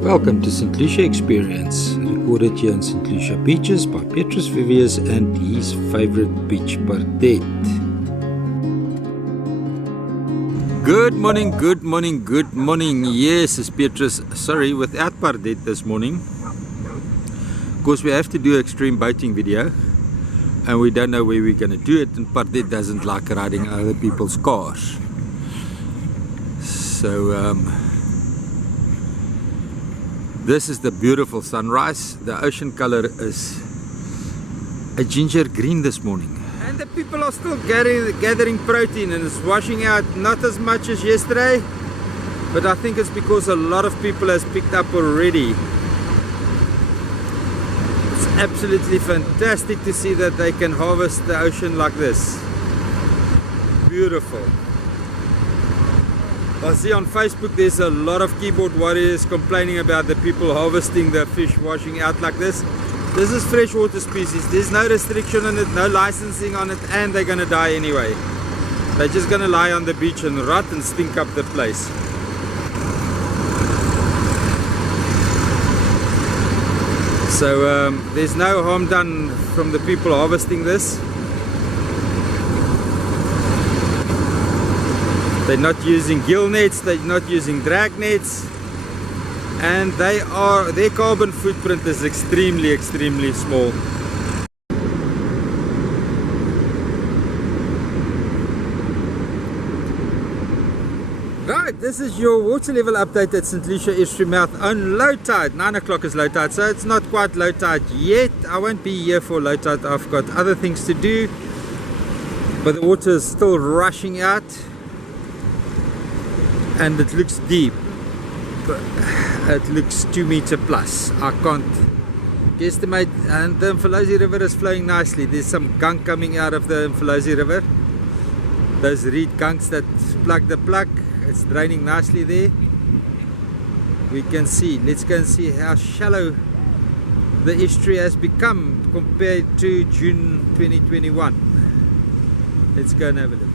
Welcome to St Lucia Experience, recorded here in St Lucia Beaches by Petrus Vivius and his favorite beach, Pardette. Good morning, good morning, good morning. Yes, it's Petrus. Sorry, without Pardette this morning. Of course, we have to do extreme boating video, and we don't know where we're going to do it, and Pardette doesn't like riding other people's cars. So, this is the beautiful sunrise. The ocean color is a ginger green this morning. And the people are still gathering protein, and it's washing out not as much as yesterday, but I think it's because a lot of people has picked up already. It's absolutely fantastic to see that they can harvest the ocean like this. Beautiful. I see on Facebook there's a lot of keyboard warriors complaining about the people harvesting the fish washing out like this. This is freshwater species. There's no restriction on it, no licensing on it, and they're gonna die anyway. They're just gonna lie on the beach and rot and stink up the place. So there's no harm done from the people harvesting this. They're not using gill nets, they're not using drag nets, and their carbon footprint is extremely small. Right, this is your water level update at St Lucia Estuary mouth on low tide. 9 o'clock is low tide, so it's not quite low tide yet. I won't be here for low tide, I've got other things to do, but the water is still rushing out. And it looks deep, but it looks 2 meter plus. I can't guesstimate. And the Mfolozi River is flowing nicely. There's some gunk coming out of the Mfolozi River. Those reed gunks that plug the plug. It's draining nicely there. We can see. Let's go and see how shallow the estuary has become compared to June 2021. Let's go and have a look.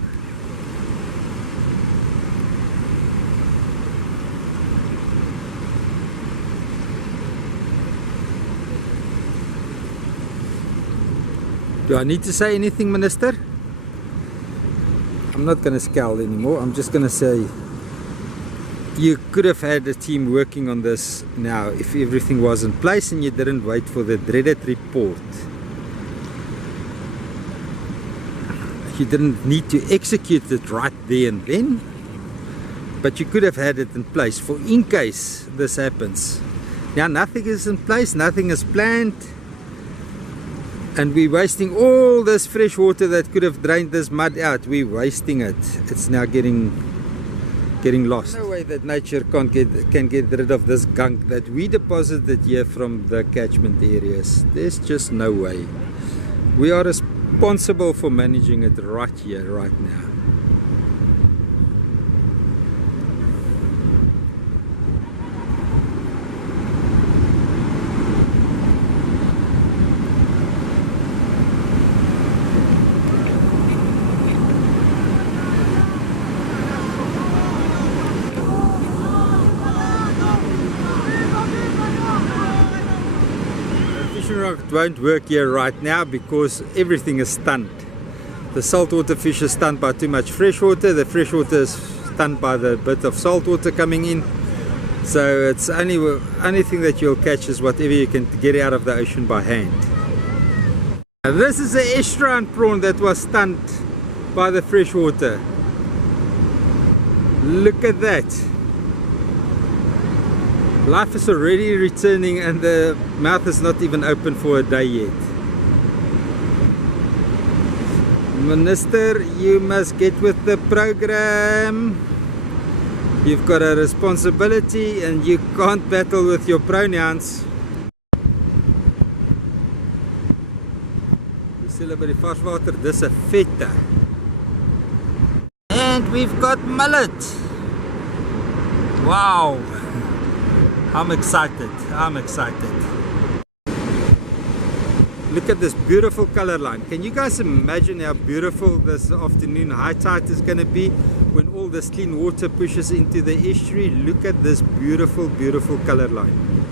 Do I need to say anything, Minister? I'm not going to scowl anymore. I'm just going to say you could have had a team working on this now if everything was in place and you didn't wait for the dreaded report. You didn't need to execute it right there and then, but you could have had it in place for in case this happens. Now nothing is in place, nothing is planned. And we're wasting all this fresh water that could have drained this mud out. We're wasting it. It's now getting lost. No way that nature can get rid of this gunk that we deposited here from the catchment areas. There's just no way. We are responsible for managing it right here, right now. It won't work here right now because everything is stunned. The saltwater fish is stunned by too much freshwater. The freshwater is stunned by the bit of saltwater coming in. So it's only thing that you'll catch is whatever you can get out of the ocean by hand. Now, this is an estuarine prawn that was stunned by the freshwater. Look at that. Life is already returning and the mouth is not even open for a day yet. Minister, you must get with the program. You've got a responsibility and you can't battle with your pronouns. We celebrate varswater, dis 'n vette. And we've got mullet. Wow. I'm excited. Look at this beautiful color line. Can you guys imagine how beautiful this afternoon high tide is going to be? when all this clean water pushes into the estuary, look at this beautiful, beautiful color line.